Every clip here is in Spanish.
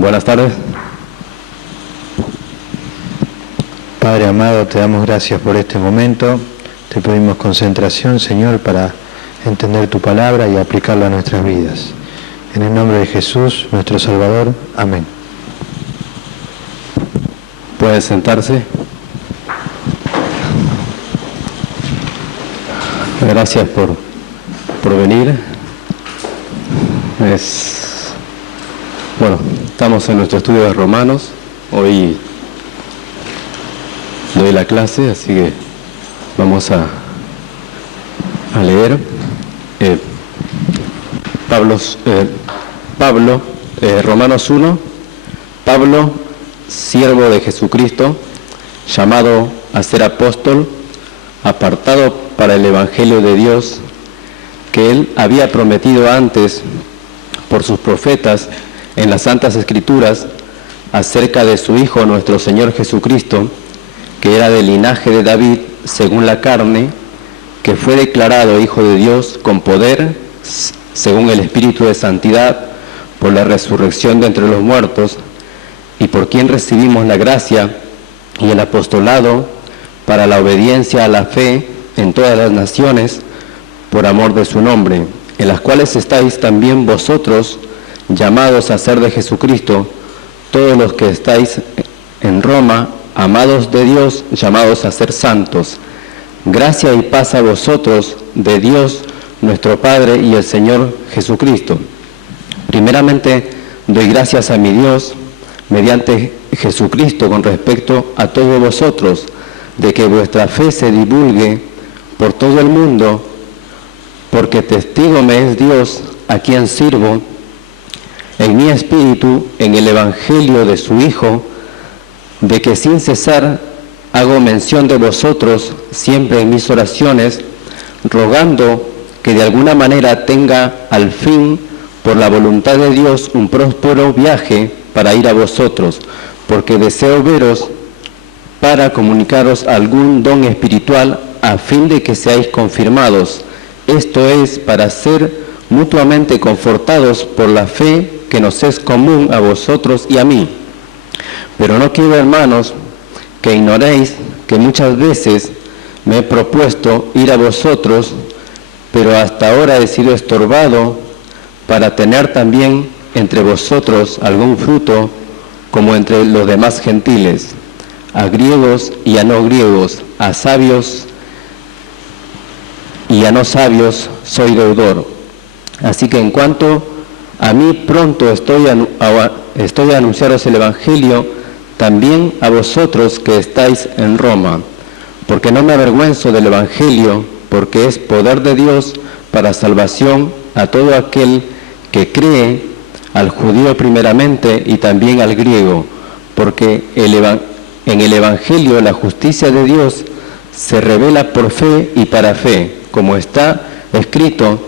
Buenas tardes. Padre amado, te damos gracias por este momento. Te pedimos concentración, Señor, para entender tu palabra y aplicarla a nuestras vidas. En el nombre de Jesús, nuestro Salvador. Amén. Pueden sentarse. Gracias por venir. Estamos en nuestro estudio de Romanos. Hoy doy la clase, así que vamos a leer. Romanos 1. Pablo, siervo de Jesucristo, llamado a ser apóstol, apartado para el Evangelio de Dios, que él había prometido antes por sus profetas en las Santas Escrituras acerca de su Hijo nuestro Señor Jesucristo, que era del linaje de David según la carne, que fue declarado Hijo de Dios con poder, según el Espíritu de Santidad, por la resurrección de entre los muertos, y por quien recibimos la gracia y el apostolado para la obediencia a la fe en todas las naciones, por amor de su nombre, en las cuales estáis también vosotros, llamados a ser de Jesucristo, todos los que estáis en Roma, amados de Dios, llamados a ser santos. Gracia y paz a vosotros, de Dios, nuestro Padre y el Señor Jesucristo. Primeramente, doy gracias a mi Dios, mediante Jesucristo, con respecto a todos vosotros, de que vuestra fe se divulgue por todo el mundo, porque testigo me es Dios, a quien sirvo, en mi espíritu, en el Evangelio de su Hijo, de que sin cesar hago mención de vosotros siempre en mis oraciones, rogando que de alguna manera tenga al fin, por la voluntad de Dios, un próspero viaje para ir a vosotros, porque deseo veros para comunicaros algún don espiritual a fin de que seáis confirmados. Esto es, para ser mutuamente confortados por la fe que nos es común a vosotros y a mí. Pero no quiero, hermanos, que ignoréis que muchas veces me he propuesto ir a vosotros, pero hasta ahora he sido estorbado para tener también entre vosotros algún fruto, como entre los demás gentiles, a griegos y a no griegos, a sabios y a no sabios soy deudor. Así que en cuanto a mí, pronto estoy a anunciaros el Evangelio, también a vosotros que estáis en Roma, porque no me avergüenzo del Evangelio, porque es poder de Dios para salvación a todo aquel que cree, al judío primeramente y también al griego, porque en el Evangelio la justicia de Dios se revela por fe y para fe, como está escrito,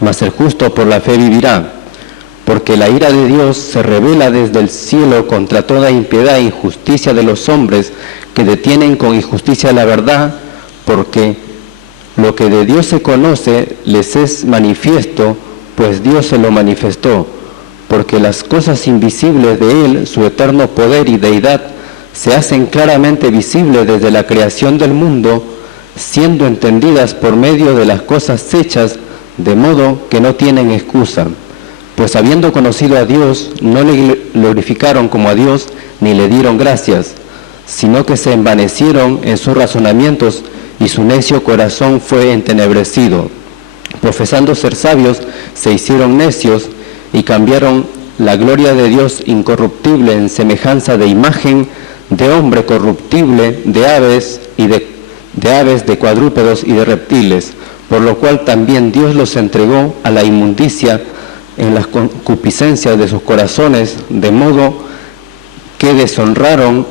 mas el justo por la fe vivirá. Porque la ira de Dios se revela desde el cielo contra toda impiedad e injusticia de los hombres que detienen con injusticia la verdad, porque lo que de Dios se conoce les es manifiesto, pues Dios se lo manifestó, porque las cosas invisibles de Él, su eterno poder y deidad, se hacen claramente visibles desde la creación del mundo, siendo entendidas por medio de las cosas hechas, de modo que no tienen excusa. Pues habiendo conocido a Dios, no le glorificaron como a Dios, ni le dieron gracias, sino que se envanecieron en sus razonamientos, y su necio corazón fue entenebrecido. Profesando ser sabios, se hicieron necios, y cambiaron la gloria de Dios incorruptible en semejanza de imagen de hombre corruptible, de aves, de cuadrúpedos y de reptiles, por lo cual también Dios los entregó a la inmundicia en las concupiscencias de sus corazones, de modo que deshonraron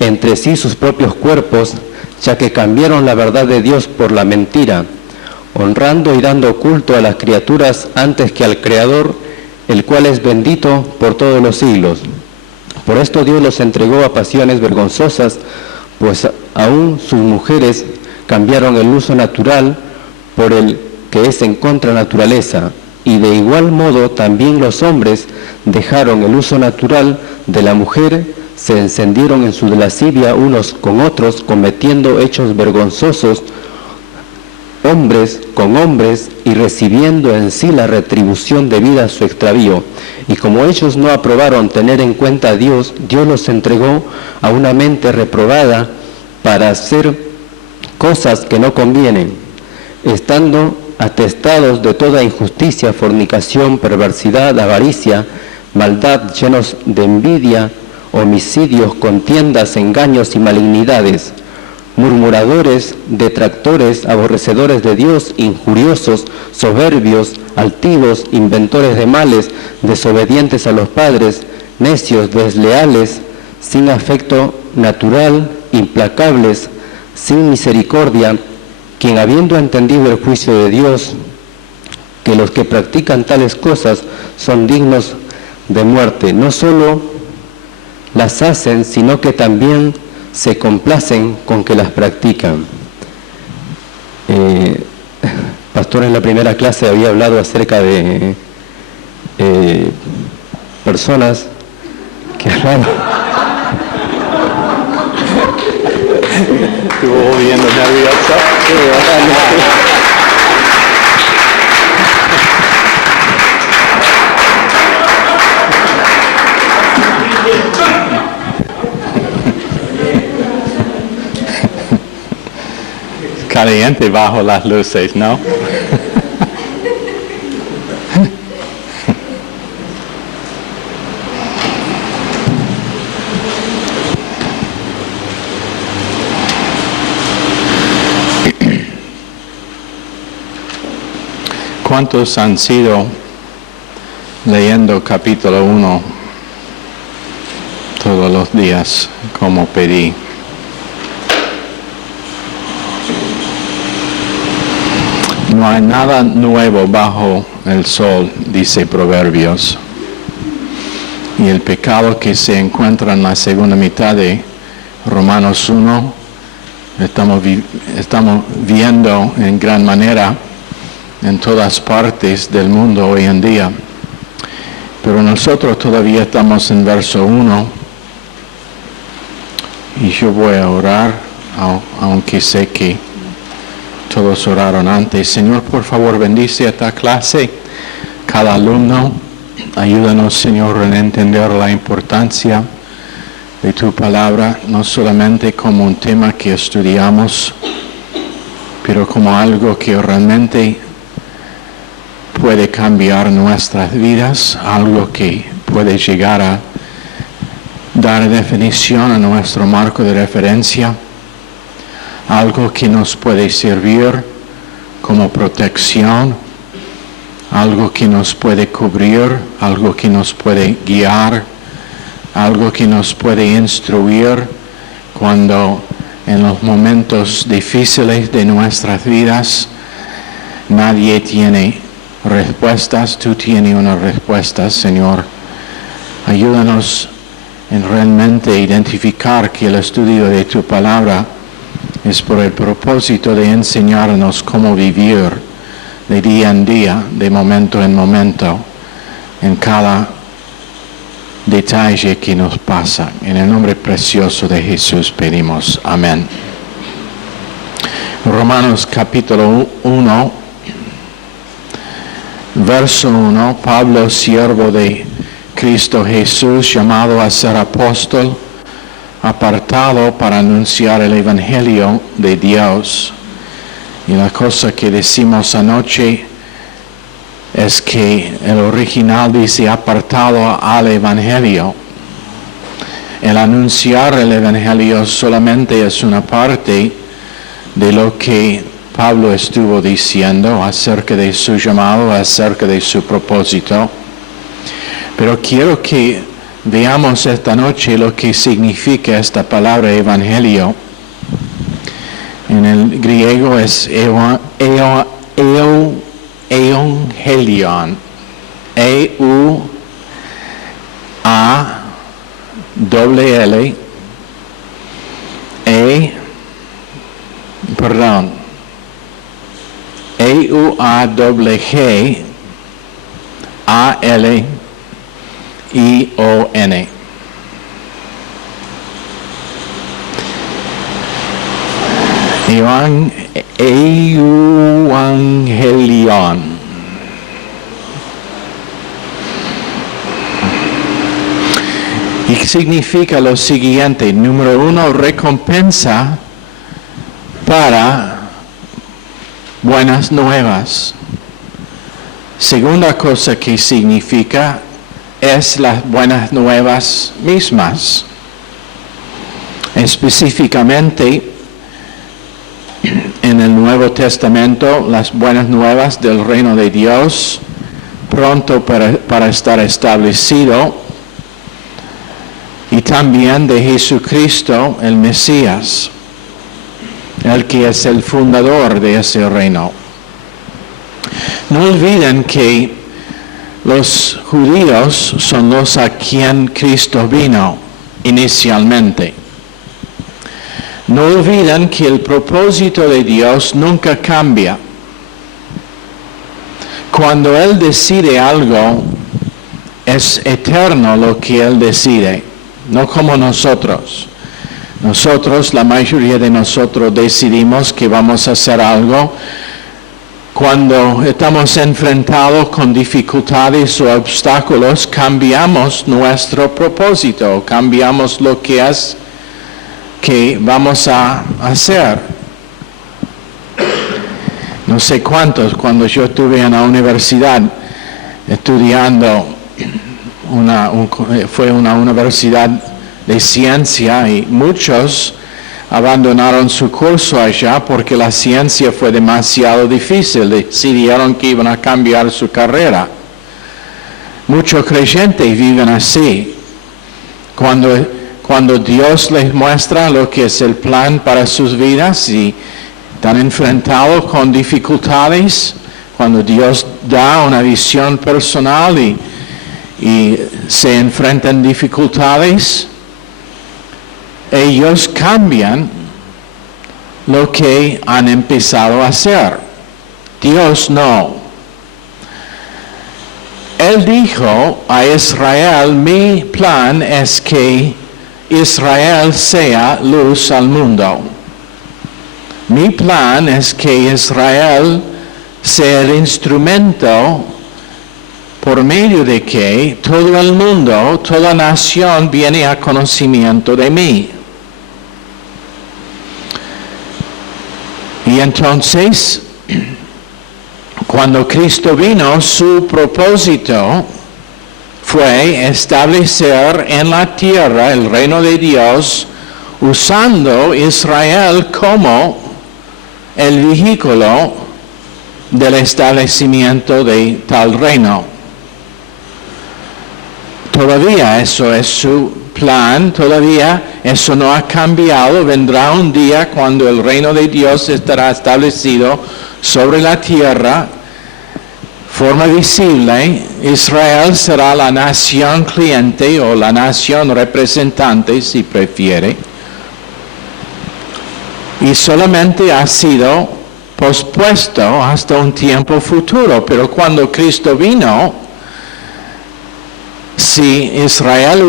entre sí sus propios cuerpos, ya que cambiaron la verdad de Dios por la mentira, honrando y dando culto a las criaturas antes que al Creador, el cual es bendito por todos los siglos. Por esto Dios los entregó a pasiones vergonzosas, pues aún sus mujeres cambiaron el uso natural por el que es en contra naturaleza, y de igual modo también los hombres dejaron el uso natural de la mujer, se encendieron en su lascivia unos con otros, cometiendo hechos vergonzosos, hombres con hombres, y recibiendo en sí la retribución debida a su extravío. Y como ellos no aprobaron tener en cuenta a Dios, Dios los entregó a una mente reprobada para hacer cosas que no convienen, estando atestados de toda injusticia, fornicación, perversidad, avaricia, maldad, llenos de envidia, homicidios, contiendas, engaños y malignidades, murmuradores, detractores, aborrecedores de Dios, injuriosos, soberbios, altivos, inventores de males, desobedientes a los padres, necios, desleales, sin afecto natural, implacables, sin misericordia, quien habiendo entendido el juicio de Dios, que los que practican tales cosas son dignos de muerte, no solo las hacen, sino que también se complacen con que las practican. Pastor, en la primera clase había hablado acerca de personas que hablaban. Estuvo viendo nervioso. Caliente bajo las luces, ¿no? ¿Cuántos han sido leyendo capítulo 1 todos los días como pedí? No hay nada nuevo bajo el sol, dice Proverbios. Y el pecado que se encuentra en la segunda mitad de Romanos 1, estamos viendo en gran manera en todas partes del mundo hoy en día. Pero nosotros todavía estamos en verso 1. Y yo voy a orar, aunque sé que todos oraron antes. Señor, por favor, bendice esta clase, cada alumno. Ayúdanos, Señor, a entender la importancia de tu palabra, no solamente como un tema que estudiamos, pero como algo que realmente puede cambiar nuestras vidas, algo que puede llegar a dar definición a nuestro marco de referencia, algo que nos puede servir como protección, algo que nos puede cubrir, algo que nos puede guiar, algo que nos puede instruir cuando en los momentos difíciles de nuestras vidas nadie tiene respuestas. Tú tienes una respuesta, Señor. Ayúdanos en realmente identificar que el estudio de tu palabra es por el propósito de enseñarnos cómo vivir de día en día, de momento en momento, en cada detalle que nos pasa. En el nombre precioso de Jesús pedimos. Amén. Romanos capítulo 1, verso 1. Pablo, siervo de Cristo Jesús, llamado a ser apóstol, apartado para anunciar el Evangelio de Dios. Y la cosa que decimos anoche es que el original dice apartado al Evangelio. El anunciar el Evangelio solamente es una parte de lo que Pablo estuvo diciendo acerca de su llamado, acerca de su propósito. Pero quiero que veamos esta noche lo que significa esta palabra evangelio. En el griego es euangelion. E-U-A-L-L. E-U-A-G A-L-I-O-N. Evangelion. Y significa lo siguiente: número 1, recompensa para buenas nuevas. Segunda cosa que significa es las buenas nuevas mismas. Específicamente, en el Nuevo Testamento, las buenas nuevas del reino de Dios, pronto para estar establecido, y también de Jesucristo, el Mesías, el que es el fundador de ese reino. No olviden que los judíos son los a quien Cristo vino inicialmente. No olviden que el propósito de Dios nunca cambia. Cuando Él decide algo, es eterno lo que Él decide, no como nosotros. Nosotros, la mayoría de nosotros, decidimos que vamos a hacer algo cuando estamos enfrentados con dificultades o obstáculos. Cambiamos nuestro propósito, cambiamos lo que es que vamos a hacer. No sé cuántos, cuando yo estuve en la universidad estudiando, fue una universidad de ciencia, y muchos abandonaron su curso allá porque la ciencia fue demasiado difícil. Decidieron que iban a cambiar su carrera. Muchos creyentes viven así. Cuando Dios les muestra lo que es el plan para sus vidas y están enfrentados con dificultades, cuando Dios da una visión personal y se enfrentan dificultades, ellos cambian lo que han empezado a hacer. Dios no. Él dijo a Israel: mi plan es que Israel sea luz al mundo. Mi plan es que Israel sea el instrumento por medio de que todo el mundo, toda nación viene a conocimiento de mí. Y entonces, cuando Cristo vino, su propósito fue establecer en la tierra el reino de Dios, usando Israel como el vehículo del establecimiento de tal reino. Todavía eso es su plan, todavía eso no ha cambiado. Vendrá un día cuando el reino de Dios estará establecido sobre la tierra, forma visible. Israel será la nación cliente o la nación representante, si prefiere. Y solamente ha sido pospuesto hasta un tiempo futuro. Pero cuando Cristo vino, si Israel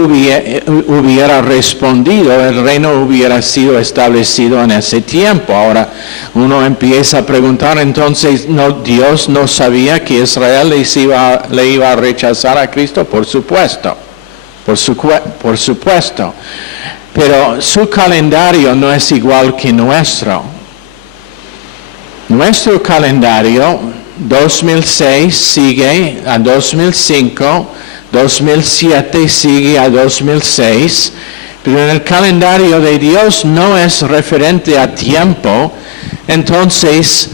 hubiera respondido, el reino hubiera sido establecido en ese tiempo. Ahora uno empieza a preguntar, entonces, ¿Dios no sabía que Israel le iba a rechazar a Cristo? Por supuesto, por supuesto. Pero su calendario no es igual que nuestro. Nuestro calendario, 2006 sigue a 2005, 2007 sigue a 2006, pero en el calendario de Dios no es referente a tiempo. Entonces,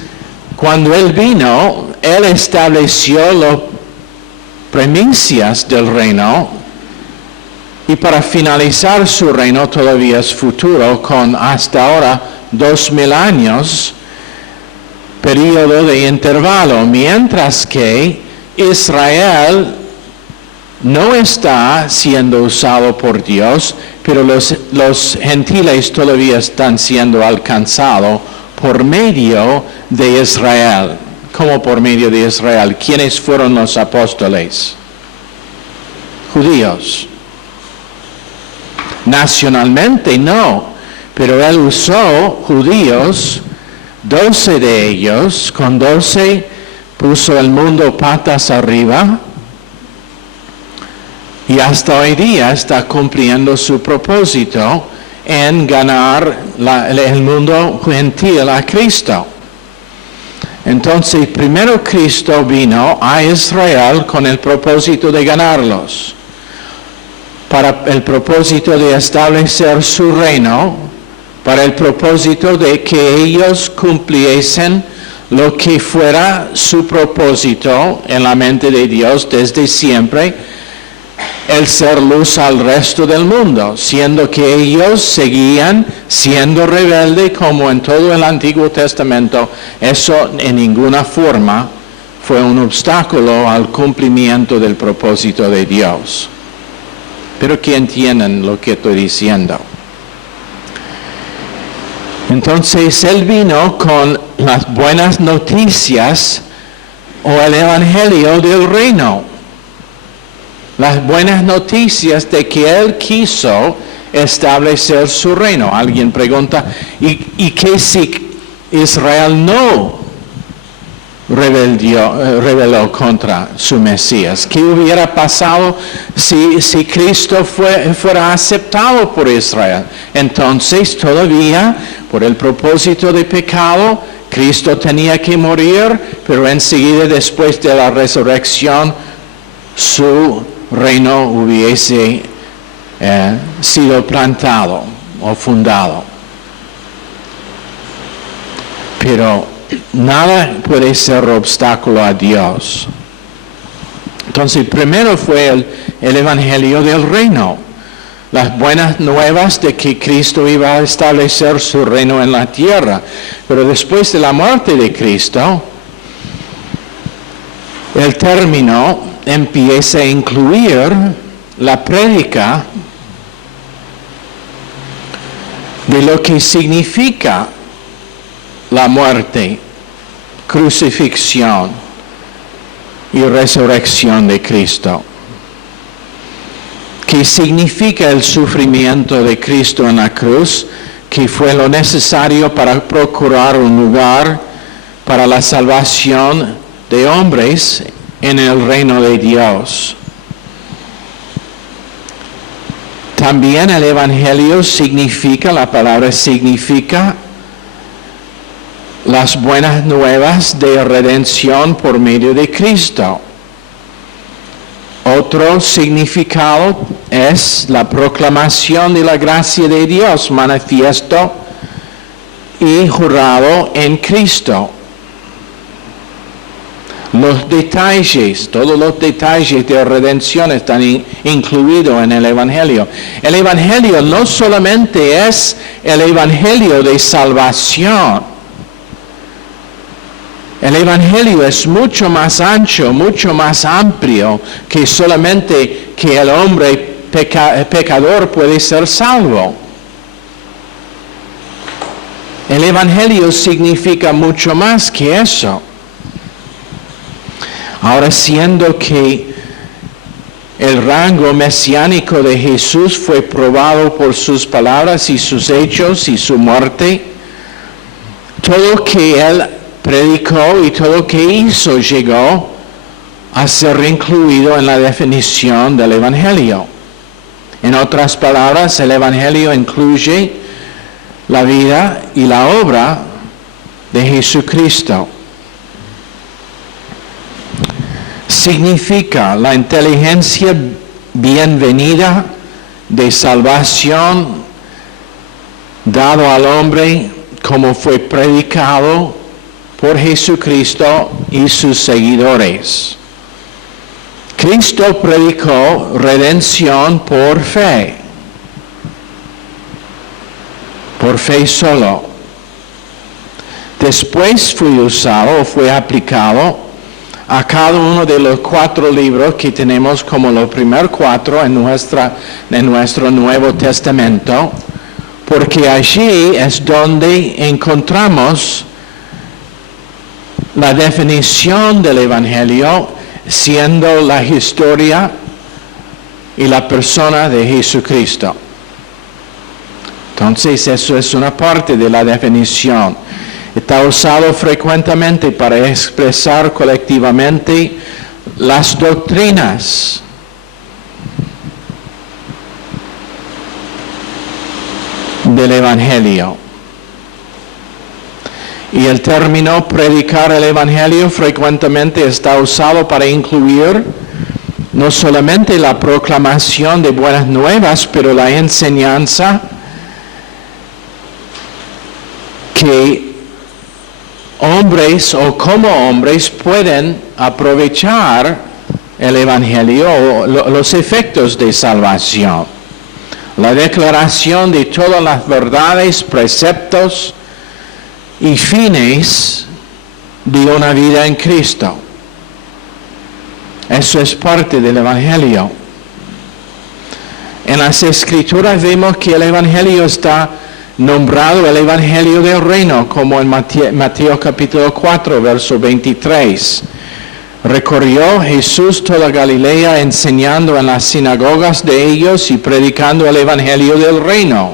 cuando Él vino, Él estableció las premisas del reino, y para finalizar su reino todavía es futuro, con hasta ahora 2000 años, periodo de intervalo, mientras que Israel no está siendo usado por Dios, pero los gentiles todavía están siendo alcanzados por medio de Israel, como por medio de Israel. ¿Quiénes fueron los apóstoles? Judíos. Nacionalmente no, pero él usó judíos, 12 de ellos, con 12 puso el mundo patas arriba y hasta hoy día está cumpliendo su propósito en ganar el mundo gentil a Cristo. Entonces, primero Cristo vino a Israel con el propósito de ganarlos, para el propósito de establecer su reino, para el propósito de que ellos cumpliesen lo que fuera su propósito en la mente de Dios desde siempre, el ser luz al resto del mundo, siendo que ellos seguían siendo rebeldes como en todo el Antiguo Testamento. Eso en ninguna forma fue un obstáculo al cumplimiento del propósito de Dios. Pero que entiendan lo que estoy diciendo. Entonces él vino con las buenas noticias o el evangelio del reino. Las buenas noticias de que él quiso establecer su reino. Alguien pregunta, ¿y qué si Israel no rebeló contra su Mesías? ¿Qué hubiera pasado si Cristo fuera aceptado por Israel? Entonces todavía, por el propósito de pecado, Cristo tenía que morir, pero enseguida después de la resurrección, su reino hubiese sido plantado o fundado. Pero nada puede ser obstáculo a Dios. Entonces, primero fue el evangelio del reino, las buenas nuevas de que Cristo iba a establecer su reino en la tierra. Pero después de la muerte de Cristo, el término empieza a incluir la prédica de lo que significa la muerte, crucifixión y resurrección de Cristo. ¿Qué significa el sufrimiento de Cristo en la cruz? Que fue lo necesario para procurar un lugar para la salvación de hombres en el reino de Dios. También el evangelio significa, la palabra significa las buenas nuevas de redención por medio de Cristo. Otro significado es la proclamación de la gracia de Dios manifiesto y jurado en Cristo. Los detalles, todos los detalles de redención están incluidos en el Evangelio. El Evangelio no solamente es el Evangelio de salvación. El Evangelio es mucho más ancho, mucho más amplio que solamente que el hombre pecador puede ser salvo. El Evangelio significa mucho más que eso. Ahora, siendo que el rango mesiánico de Jesús fue probado por sus palabras y sus hechos y su muerte, todo que él predicó y todo que hizo llegó a ser incluido en la definición del Evangelio. En otras palabras, el Evangelio incluye la vida y la obra de Jesucristo. Significa la inteligencia bienvenida de salvación dado al hombre como fue predicado por Jesucristo y sus seguidores. Cristo predicó redención por fe solo. Después fue usado o fue aplicado a cada uno de los 4 libros que tenemos como los primeros 4 en nuestro Nuevo Testamento, porque allí es donde encontramos la definición del Evangelio siendo la historia y la persona de Jesucristo. Entonces, eso es una parte de la definición. Está usado frecuentemente para expresar colectivamente las doctrinas. Del Evangelio. Y el término predicar el Evangelio frecuentemente está usado para incluir no solamente la proclamación de buenas nuevas, pero la enseñanza que hombres o como hombres pueden aprovechar el Evangelio o los efectos de salvación. La declaración de todas las verdades, preceptos y fines de una vida en Cristo. Eso es parte del Evangelio. En las Escrituras vemos que el Evangelio está nombrado el Evangelio del Reino, como en Mateo capítulo 4, verso 23. Recorrió Jesús toda Galilea enseñando en las sinagogas de ellos y predicando el Evangelio del Reino.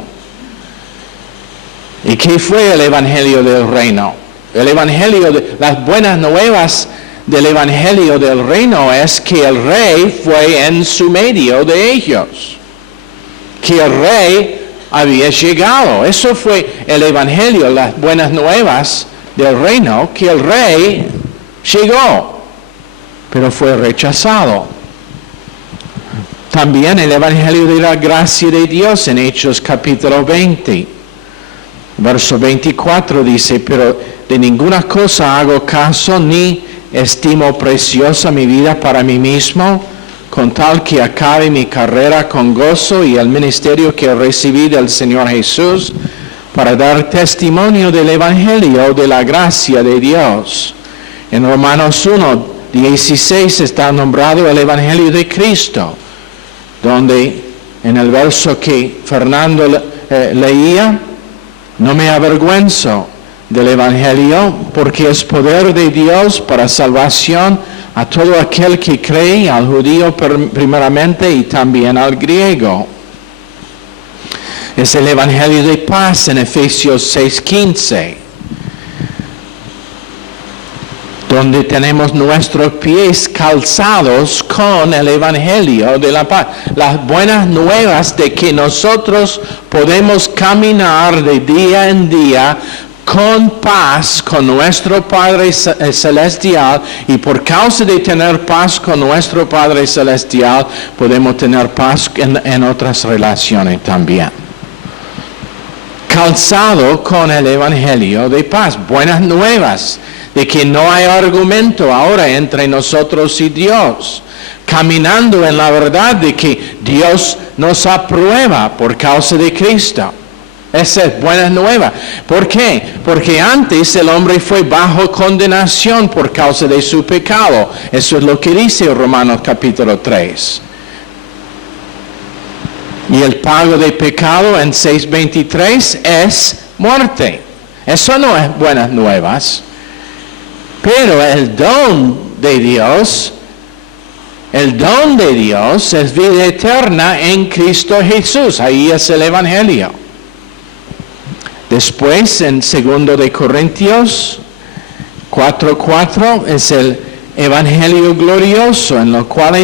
¿Y qué fue el Evangelio del Reino? El Evangelio, las buenas nuevas del Evangelio del Reino es que el Rey fue en su medio de ellos. Que el Rey había llegado. Eso fue el Evangelio, las buenas nuevas del Reino, que el Rey llegó, pero fue rechazado. También el Evangelio de la gracia de Dios en Hechos capítulo 20. Verso 24 dice, pero de ninguna cosa hago caso ni estimo preciosa mi vida para mí mismo, con tal que acabe mi carrera con gozo y el ministerio que recibí del Señor Jesús para dar testimonio del Evangelio de la gracia de Dios. En Romanos 1, 16 está nombrado el Evangelio de Cristo, donde en el verso que Fernando leía, no me avergüenzo del Evangelio, porque es poder de Dios para salvación a todo aquel que cree, al judío primeramente y también al griego. Es el Evangelio de paz en Efesios 6:15, donde tenemos nuestros pies calzados con el Evangelio de la paz. Las buenas nuevas de que nosotros podemos caminar de día en día con paz con nuestro Padre Celestial, y por causa de tener paz con nuestro Padre Celestial, podemos tener paz en otras relaciones también. Calzado con el Evangelio de paz, buenas nuevas, de que no hay argumento ahora entre nosotros y Dios, caminando en la verdad de que Dios nos aprueba por causa de Cristo. Esa es buena nueva. ¿Por qué? Porque antes el hombre fue bajo condenación por causa de su pecado. Eso es lo que dice Romanos capítulo 3. Y el pago de pecado en 6:23 es muerte. Eso no es buenas nuevas. Pero el don de Dios es vida eterna en Cristo Jesús. Ahí es el Evangelio. Después, en 2 de Corintios 4:4, es el Evangelio glorioso, en lo cual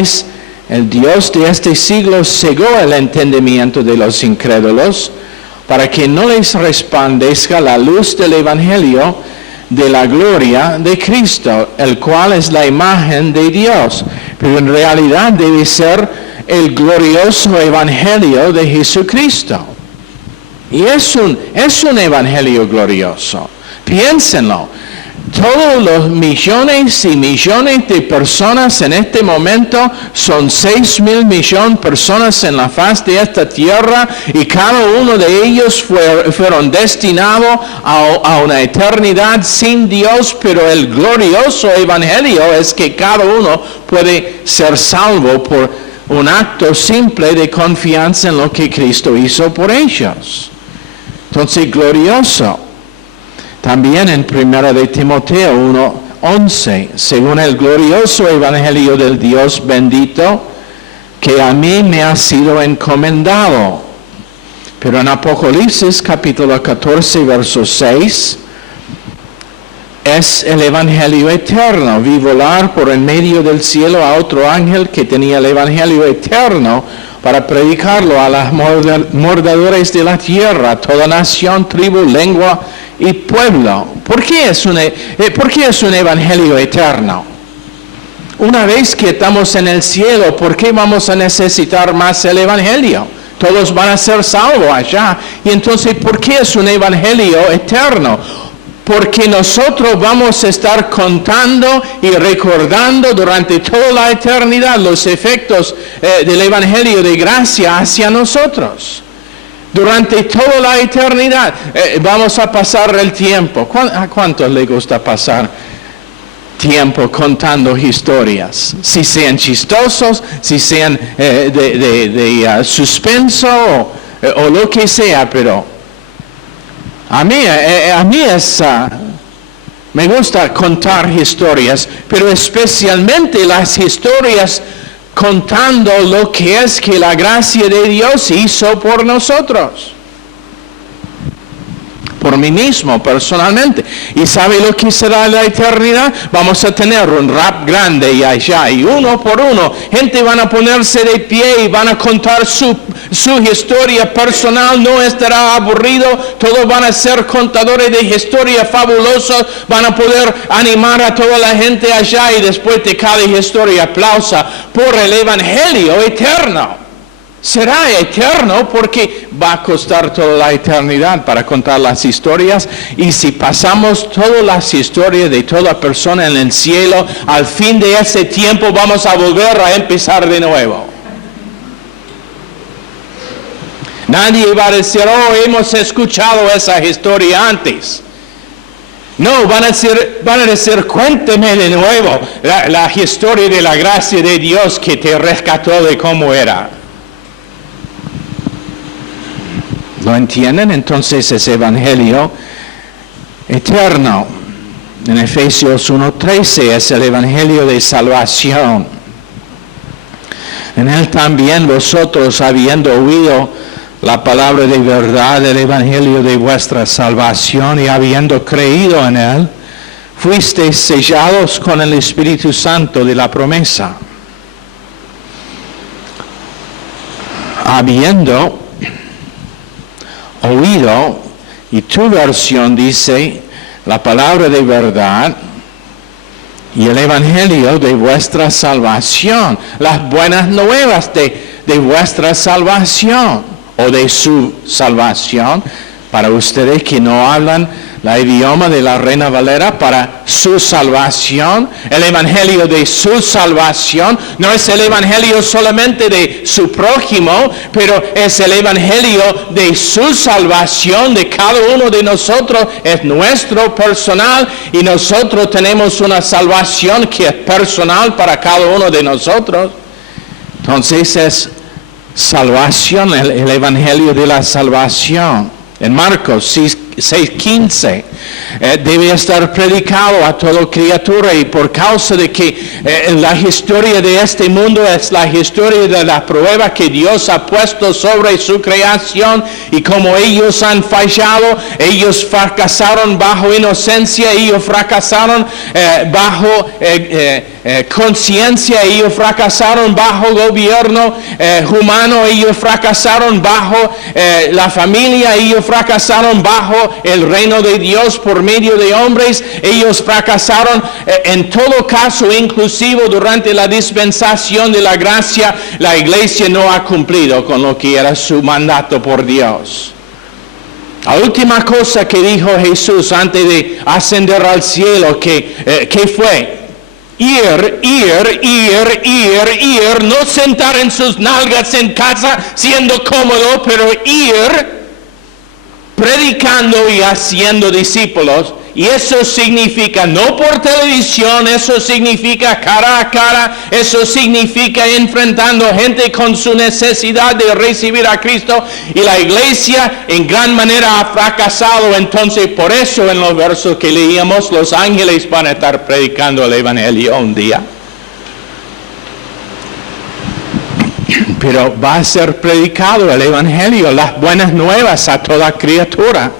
el Dios de este siglo cegó el entendimiento de los incrédulos, para que no les resplandezca la luz del Evangelio de la gloria de Cristo, el cual es la imagen de Dios. Pero en realidad debe ser el glorioso Evangelio de Jesucristo. Y es un Evangelio glorioso. Piénsenlo. Todos los millones y millones de personas en este momento son 6,000 millones de personas en la faz de esta tierra, y cada uno de ellos fueron destinados a una eternidad sin Dios, pero el glorioso evangelio es que cada uno puede ser salvo por un acto simple de confianza en lo que Cristo hizo por ellos. Entonces, glorioso. También en 1 de Timoteo 11, según el glorioso evangelio del Dios bendito, que a mí me ha sido encomendado. Pero en Apocalipsis capítulo 14, verso 6, es el evangelio eterno. Vi volar por en medio del cielo a otro ángel que tenía el evangelio eterno para predicarlo a los moradores de la tierra, toda nación, tribu, lengua y pueblo. ¿Por qué es un evangelio eterno? Una vez que estamos en el cielo, ¿por qué vamos a necesitar más el evangelio? Todos van a ser salvos allá. Y entonces, ¿por qué es un evangelio eterno? Porque nosotros vamos a estar contando y recordando durante toda la eternidad los efectos del evangelio de gracia hacia nosotros. Durante toda la eternidad vamos a pasar el tiempo. ¿A cuántos les gusta pasar tiempo contando historias? Si sean chistosos, si sean de suspenso o lo que sea, pero a mí me gusta contar historias, pero especialmente las historias contando lo que es que la gracia de Dios hizo por nosotros. Por mí mismo, personalmente. ¿Y sabe lo que será la eternidad? Vamos a tener un rap grande y allá, y uno por uno, gente van a ponerse de pie y van a contar su historia personal. No estará aburrido, todos van a ser contadores de historia fabulosos, van a poder animar a toda la gente allá, y después de cada historia aplausa por el evangelio eterno. Será eterno porque va a costar toda la eternidad para contar las historias, y si pasamos todas las historias de toda persona en el cielo, al fin de ese tiempo vamos a volver a empezar de nuevo. Nadie va a decir, oh, hemos escuchado esa historia antes. No, van a decir, cuénteme de nuevo la historia de la gracia de Dios que te rescató de cómo era. ¿Lo entienden? Entonces es evangelio eterno. En Efesios 1:13 es el evangelio de salvación. En él también vosotros, habiendo oído la palabra de verdad del evangelio de vuestra salvación, y habiendo creído en él, fuisteis sellados con el Espíritu Santo de la promesa. Habiendo oído, y tu versión dice la palabra de verdad y el evangelio de vuestra salvación, las buenas nuevas de vuestra salvación o de su salvación. Para ustedes que no hablan el idioma de la Reina Valera, para su salvación, el evangelio de su salvación no es el evangelio solamente de su prójimo, pero es el evangelio de su salvación de cada uno de nosotros. Es nuestro personal, y nosotros tenemos una salvación que es personal para cada uno de nosotros. Entonces es salvación, el evangelio de la salvación. En Marcos 6:15 debe estar predicado a toda criatura, y por causa de que la historia de este mundo es la historia de la prueba que Dios ha puesto sobre su creación, y como ellos han fallado, ellos fracasaron bajo inocencia, ellos fracasaron bajo conciencia, ellos fracasaron bajo gobierno humano, ellos fracasaron bajo la familia, ellos fracasaron bajo el reino de Dios por medio de hombres, ellos fracasaron en todo caso, inclusive durante la dispensación de la gracia. La iglesia no ha cumplido con lo que era su mandato por Dios. La última cosa que dijo Jesús antes de ascender al cielo, ¿qué fue? Ir, no sentar en sus nalgas en casa siendo cómodo, pero ir predicando y haciendo discípulos Y eso significa no por televisión, eso significa cara a cara, eso significa enfrentando gente con su necesidad de recibir a Cristo. Y la iglesia en gran manera ha fracasado. Entonces, por eso en los versos que leíamos, los ángeles van a estar predicando el evangelio un día. Pero va a ser predicado el evangelio, las buenas nuevas a toda criatura.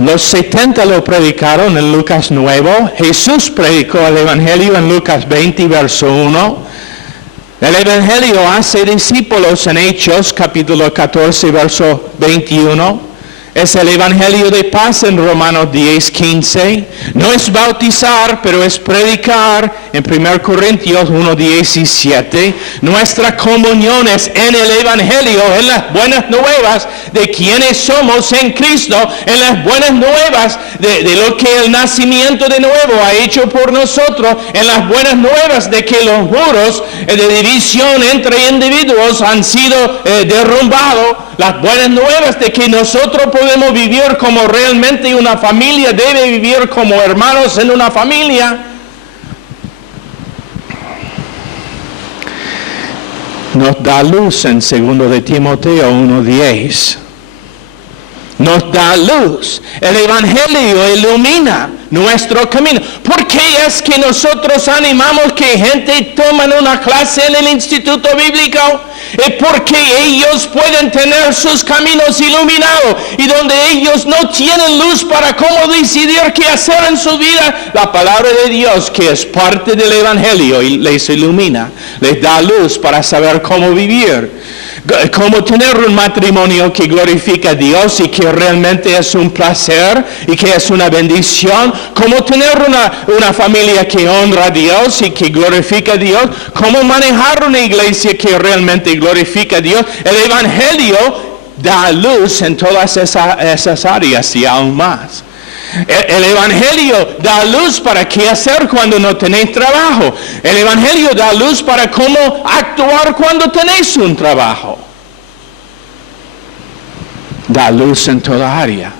Los 70 lo predicaron en Lucas 9. Jesús predicó el evangelio en Lucas 20, verso 1. El evangelio hace discípulos en Hechos, capítulo 14, verso 21. Es el evangelio de paz en Romanos 10, 15. No es bautizar, pero es predicar en 1 Corintios 1, 17. Nuestra comunión es en el evangelio, en las buenas nuevas de quienes somos en Cristo, en las buenas nuevas de lo que el nacimiento de nuevo ha hecho por nosotros, en las buenas nuevas de que los muros de división entre individuos han sido derrumbados, las buenas nuevas de que nosotros podemos vivir como realmente una familia debe vivir, como hermanos en una familia. Nos da luz en 2 de Timoteo 1:10. Nos da luz. El evangelio ilumina nuestro camino. ¿Por qué es que nosotros animamos que gente tome una clase en el instituto bíblico? Es porque ellos pueden tener sus caminos iluminados, y donde ellos no tienen luz para cómo decidir qué hacer en su vida, la palabra de Dios, que es parte del evangelio, les ilumina, les da luz para saber cómo vivir. Cómo tener un matrimonio que glorifica a Dios y que realmente es un placer y que es una bendición. Cómo tener una familia que honra a Dios y que glorifica a Dios. Cómo manejar una iglesia que realmente glorifica a Dios. El evangelio da luz en todas esas áreas y aún más. El evangelio da luz para qué hacer cuando no tenéis trabajo. El evangelio da luz para cómo actuar cuando tenéis un trabajo. Da luz en toda área.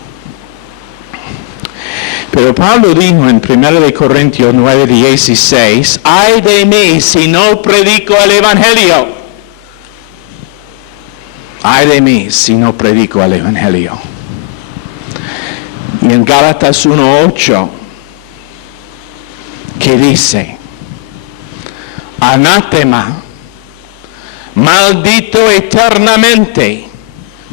Pero Pablo dijo en 1 Corintios 9:16, ay de mí si no predico el evangelio. Ay de mí si no predico el evangelio. Y en Gálatas 1:8, que dice, anátema, maldito eternamente,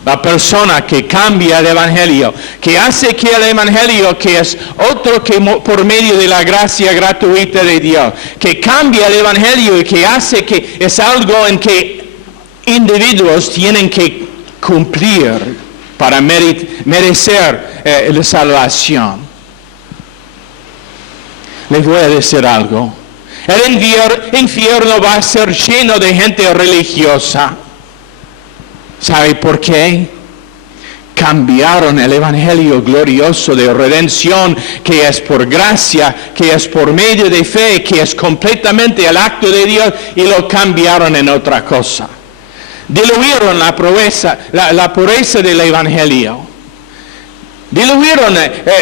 la persona que cambia el evangelio, que hace que el evangelio, que es otro que por medio de la gracia gratuita de Dios, que cambia el evangelio y que hace que es algo en que individuos tienen que cumplir para merecer la salvación. Les voy a decir algo. El infierno va a ser lleno de gente religiosa. ¿Sabe por qué? Cambiaron el evangelio glorioso de redención, que es por gracia, que es por medio de fe, que es completamente el acto de Dios, y lo cambiaron en otra cosa. Diluyeron la pureza del evangelio. Diluyeron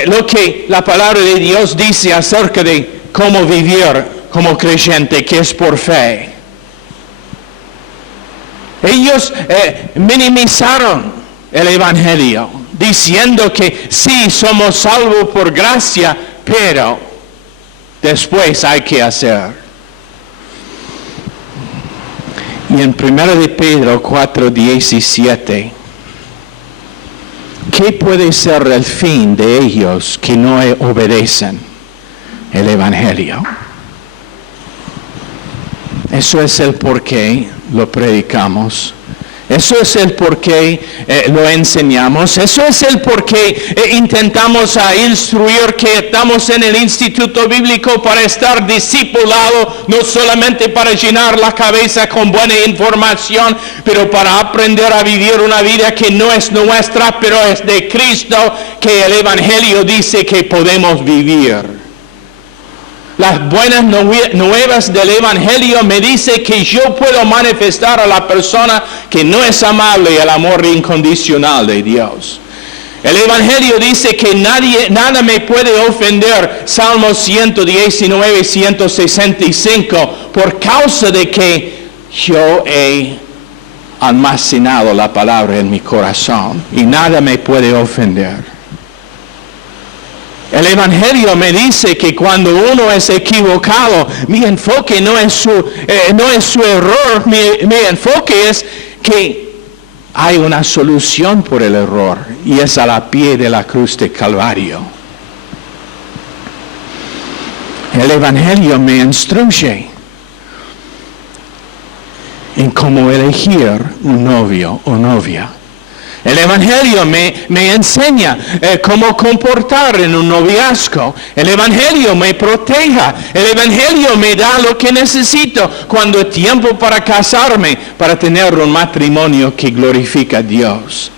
lo que la palabra de Dios dice acerca de cómo vivir como creyente, que es por fe. Ellos minimizaron el evangelio, diciendo que sí, somos salvos por gracia, pero después hay que hacer. Y en 1 de Pedro 4:17, ¿qué puede ser el fin de ellos que no obedecen el evangelio? Eso es el por qué lo predicamos. Eso es el por qué lo enseñamos. Eso es el por qué intentamos instruir, que estamos en el instituto bíblico para estar discipulados, no solamente para llenar la cabeza con buena información, pero para aprender a vivir una vida que no es nuestra, pero es de Cristo, que el evangelio dice que podemos vivir. Las buenas nuevas del evangelio me dice que yo puedo manifestar a la persona que no es amable el amor incondicional de Dios. El Evangelio dice que nada me puede ofender, Salmos 119, 165, por causa de que yo he almacenado la palabra en mi corazón y nada me puede ofender. El Evangelio me dice que cuando uno es equivocado, mi enfoque no es su error, mi enfoque es que hay una solución por el error y es a la pie de la cruz de Calvario. El Evangelio me instruye en cómo elegir un novio o novia. El Evangelio me enseña cómo comportar en un noviazgo. El Evangelio me proteja. El Evangelio me da lo que necesito cuando es tiempo para casarme, para tener un matrimonio que glorifica a Dios.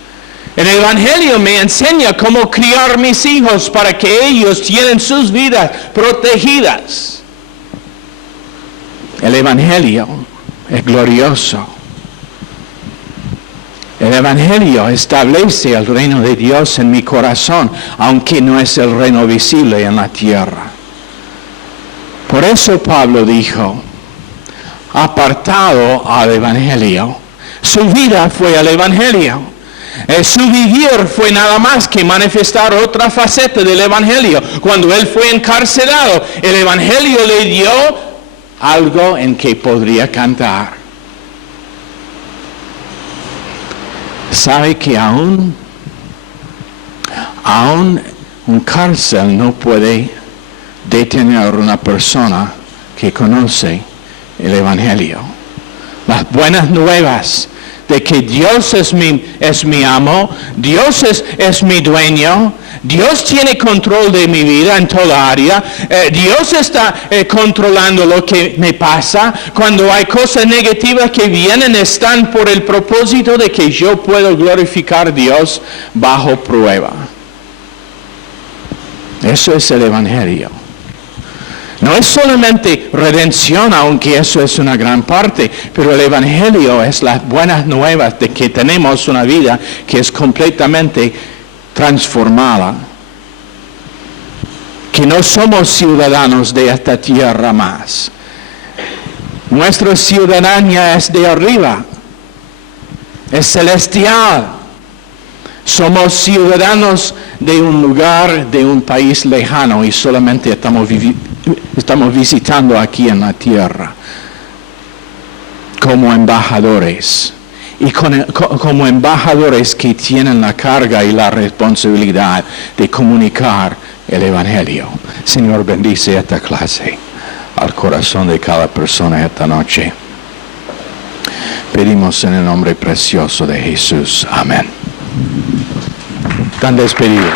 El Evangelio me enseña cómo criar mis hijos para que ellos tienen sus vidas protegidas. El Evangelio es glorioso. El Evangelio establece el reino de Dios en mi corazón, aunque no es el reino visible en la tierra. Por eso Pablo dijo, apartado al Evangelio, su vida fue el Evangelio. Su vivir fue nada más que manifestar otra faceta del Evangelio. Cuando él fue encarcelado, el Evangelio le dio algo en que podría cantar. Sabe que aún un cárcel no puede detener a una persona que conoce el Evangelio. Las buenas nuevas de que Dios es mi amo, Dios es mi dueño, Dios tiene control de mi vida en toda área, Dios está controlando lo que me pasa. Cuando hay cosas negativas que vienen, están por el propósito de que yo pueda glorificar a Dios bajo prueba. Eso es el Evangelio. No es solamente redención, aunque eso es una gran parte, pero el Evangelio es las buenas nuevas de que tenemos una vida que es completamente transformada. Que no somos ciudadanos de esta tierra más. Nuestra ciudadanía es de arriba, es celestial. Somos ciudadanos de un lugar, de un país lejano y solamente estamos visitando aquí en la tierra como embajadores y como embajadores que tienen la carga y la responsabilidad de comunicar el Evangelio. Señor, bendice esta clase al corazón de cada persona esta noche. Pedimos en el nombre precioso de Jesús. Amén. Están despedidos.